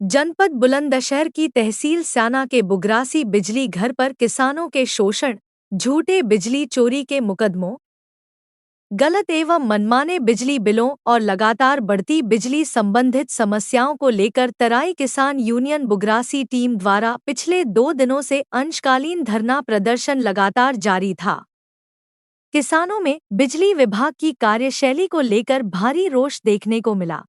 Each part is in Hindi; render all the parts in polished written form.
जनपद बुलंदशहर की तहसील स्याना के बुगरासी बिजली घर पर किसानों के शोषण, झूठे बिजली चोरी के मुकदमों, गलत एवं मनमाने बिजली बिलों और लगातार बढ़ती बिजली संबंधित समस्याओं को लेकर तराई किसान यूनियन बुगरासी टीम द्वारा पिछले 2 दिनों से अंशकालीन धरना प्रदर्शन लगातार जारी था। किसानों में बिजली विभाग की कार्यशैली को लेकर भारी रोष देखने को मिला।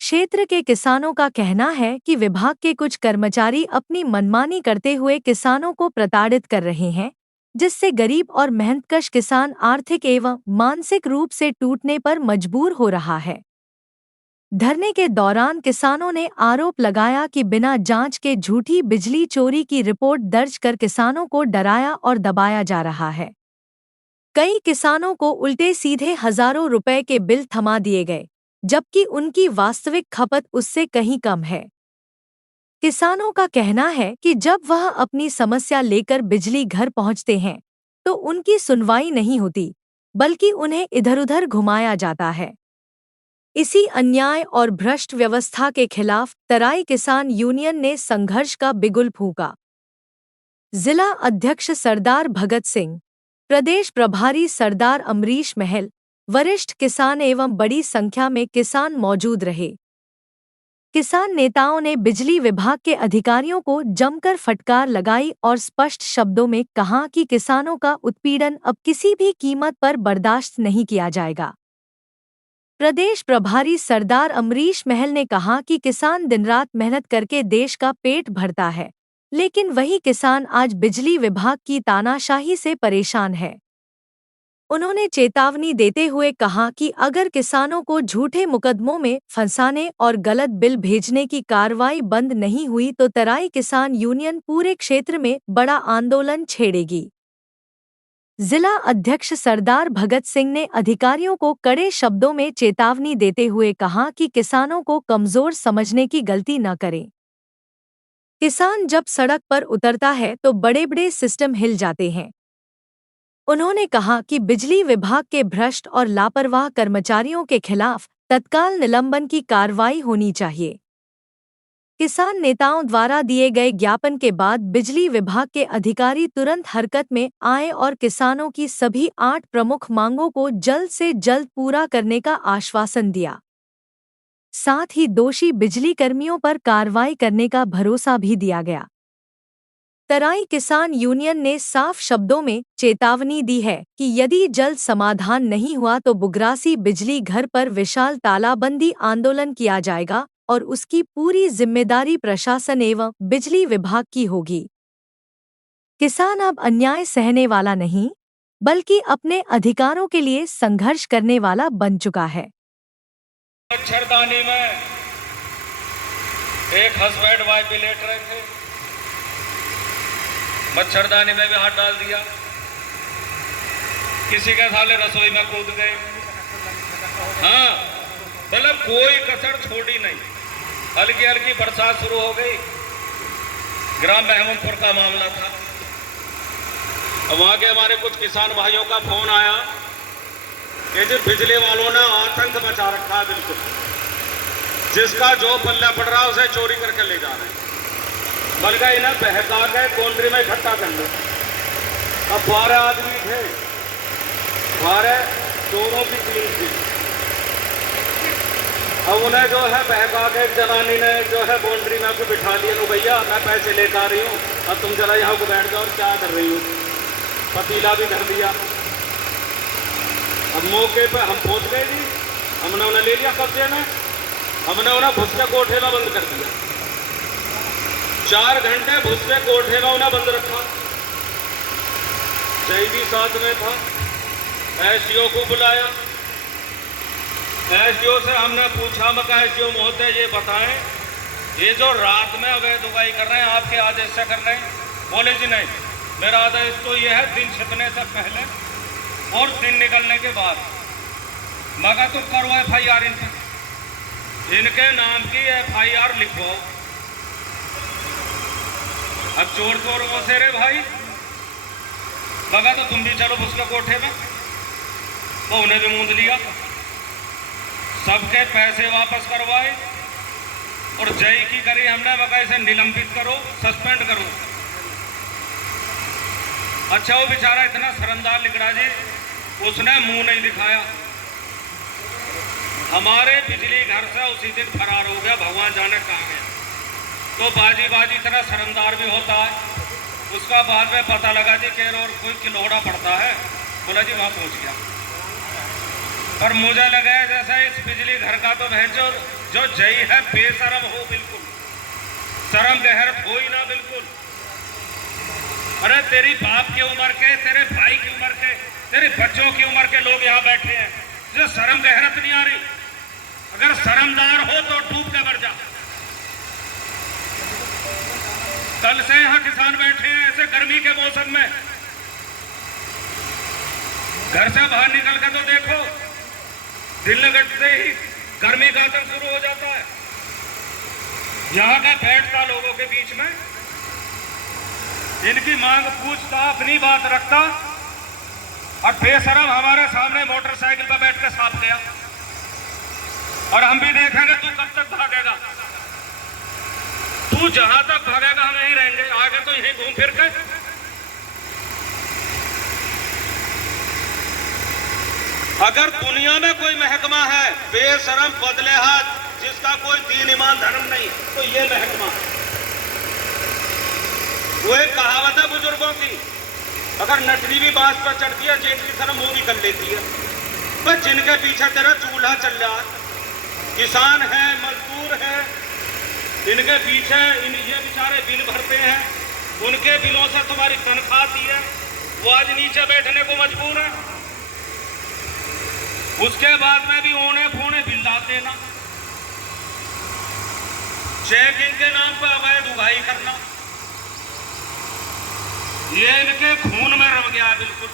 क्षेत्र के किसानों का कहना है कि विभाग के कुछ कर्मचारी अपनी मनमानी करते हुए किसानों को प्रताड़ित कर रहे हैं, जिससे गरीब और मेहनतकश किसान आर्थिक एवं मानसिक रूप से टूटने पर मजबूर हो रहा है। धरने के दौरान किसानों ने आरोप लगाया कि बिना जांच के झूठी बिजली चोरी की रिपोर्ट दर्ज कर किसानों को डराया और दबाया जा रहा है। कई किसानों को उल्टे सीधे हजारों रुपए के बिल थमा दिए गए, जबकि उनकी वास्तविक खपत उससे कहीं कम है। किसानों का कहना है कि जब वह अपनी समस्या लेकर बिजली घर पहुंचते हैं, तो उनकी सुनवाई नहीं होती, बल्कि उन्हें इधर-उधर घुमाया जाता है। इसी अन्याय और भ्रष्ट व्यवस्था के खिलाफ तराई किसान यूनियन ने संघर्ष का बिगुल फूंका। जिला अध्यक्ष सरदार भगत सिंह, प्रदेश प्रभारी सरदार अमरीश महल, वरिष्ठ किसान एवं बड़ी संख्या में किसान मौजूद रहे। किसान नेताओं ने बिजली विभाग के अधिकारियों को जमकर फटकार लगाई और स्पष्ट शब्दों में कहा कि किसानों का उत्पीड़न अब किसी भी कीमत पर बर्दाश्त नहीं किया जाएगा। प्रदेश प्रभारी सरदार अमरीश महल ने कहा कि किसान दिन-रात मेहनत करके देश का पेट भरता है, लेकिन वही किसान आज बिजली विभाग की तानाशाही से परेशान है। उन्होंने चेतावनी देते हुए कहा कि अगर किसानों को झूठे मुकदमों में फंसाने और गलत बिल भेजने की कार्रवाई बंद नहीं हुई तो तराई किसान यूनियन पूरे क्षेत्र में बड़ा आंदोलन छेड़ेगी। जिला अध्यक्ष सरदार भगत सिंह ने अधिकारियों को कड़े शब्दों में चेतावनी देते हुए कहा कि किसानों को कमजोर समझने की गलती न करें। किसान जब सड़क पर उतरता है तो बड़े-बड़े सिस्टम हिल जाते हैं। उन्होंने कहा कि बिजली विभाग के भ्रष्ट और लापरवाह कर्मचारियों के खिलाफ तत्काल निलंबन की कार्रवाई होनी चाहिए। किसान नेताओं द्वारा दिए गए ज्ञापन के बाद बिजली विभाग के अधिकारी तुरंत हरकत में आए और किसानों की सभी 8 प्रमुख मांगों को जल्द से जल्द पूरा करने का आश्वासन दिया। साथ ही दोषी बिजली कर्मियों पर कार्रवाई करने का भरोसा भी दिया गया। तराई किसान यूनियन ने साफ शब्दों में चेतावनी दी है कि यदि जल्द समाधान नहीं हुआ तो बुगरासी बिजली घर पर विशाल तालाबंदी आंदोलन किया जाएगा और उसकी पूरी जिम्मेदारी प्रशासन एवं बिजली विभाग की होगी। किसान अब अन्याय सहने वाला नहीं, बल्कि अपने अधिकारों के लिए संघर्ष करने वाला बन चुका है। मच्छरदानी में एक हस्बैंड वाइफ भी लेट रहे थे, मच्छरदानी में भी हाथ डाल दिया, किसी के साले रसोई में कूद गए। हाँ, मतलब कोई कसर छोड़ी नहीं। हल्की हल्की बरसात शुरू हो गई। ग्राम महमूदपुर का मामला था। वहां के हमारे कुछ किसान भाइयों का फोन आया कि जी बिजली वालों ने आतंक मचा रखा है, बिल्कुल जिसका जो पल्ला पड़ रहा है उसे चोरी करके ले जा रहे हैं। बल्कि इन्हें बहका के बाउंड्री में इकट्ठा कर लो। अब 12 आदमी थे, 12 दोनों की टीम थी। अब उन्हें जो है बहका के एक जनानी ने जो है बाउंड्री में आपको बिठा लिया। लो भैया मैं पैसे लेकर आ रही हूँ, अब तुम जरा यहाँ को बैठ जाओ और क्या कर रही हो। पतीला भी धर दिया। अब मौके पर हम पहुँच गए जी, हमने उन्हें ले लिया कब्जे में, हमने उन्हें भुस्से कोठे में बंद कर दिया। 4 घंटे भुस्से कोठे में उन्हें बंद रखा। जैदी साथ में था, एसडीओ को बुलाया। एसडीओ से हमने पूछा, मैं कहा एसडीओ महोदय ये बताएं, ये जो रात में अवैध उगाई कर रहे हैं आपके आदेश से कर रहे हैं? बोले जी नहीं, मेरा आदेश तो ये है दिन छिपने से पहले और दिन निकलने के बाद। मगर तो करो FIR इनके नाम की FIR लिखो। अब चोर चोर से रे भाई, मगर तो तुम भी चलो उसके कोठे में। तो उन्हें भी मूंद लिया, सबके पैसे वापस करवाए, और जय की करी हमने, बका इसे निलंबित करो, सस्पेंड करो। अच्छा वो बेचारा इतना शर्मदार लिखड़ा जी, उसने मुंह नहीं दिखाया। हमारे बिजली घर से उसी दिन फरार हो गया, भगवान जाने कहाँ गया। तो बाजी इतना शर्मदार भी होता है। उसका बाद में पता लगा जी कि और कोई किलोड़ा पड़ता है, बोला जी वहां पहुंच गया। पर मुझे लगा जैसा इस बिजली घर का तो है जो जय है बेशरम हो, बिल्कुल शर्म गहरत हो ही ना, बिल्कुल। अरे तेरी बाप की उम्र के, तेरे भाई की उम्र के, तेरे बच्चों की उम्र के लोग यहाँ बैठे हैं, जो शर्म गहरत नहीं आ रही। अगर शर्मदार हो तो डूब के मर जा। कल से यहाँ किसान बैठे हैं ऐसे गर्मी के मौसम में, घर से बाहर निकल कर तो देखो, दिन लगते ही गर्मी का आतंक शुरू हो जाता है। यहाँ का बैठता लोगों के बीच में, इनकी मांग पूछता, अपनी बात रखता, और बेशरम हमारे सामने मोटरसाइकिल पर बैठ कर साफ गया। और हम भी देखेंगे तू कब तक भागेगा। तू जहां तक भागेगा हम यहीं रहेंगे, आगे तो यहीं घूम फिर के। अगर दुनिया में कोई महकमा है बेशरम बदले हाथ, जिसका कोई दीन ईमान धर्म नहीं, तो ये महकमा है। वो एक कहावत है बुजुर्गों की, अगर नटनी भी बांस पर चढ़ती है जेठ की तरह मुंह भी कर लेती है। पर जिनके पीछे तेरा चूल्हा चल रहा है, किसान है, मजदूर है, इनके पीछे ये बेचारे बिल भरते हैं, उनके बिलों से तुम्हारी तनख्वाह आती है, वो आज नीचे बैठने को मजबूर है। उसके बाद में भी ओने फोने बिल डाल देना, चेकिंग के नाम पर अवैध उगाही करना, ये इनके खून में रम गया है बिल्कुल।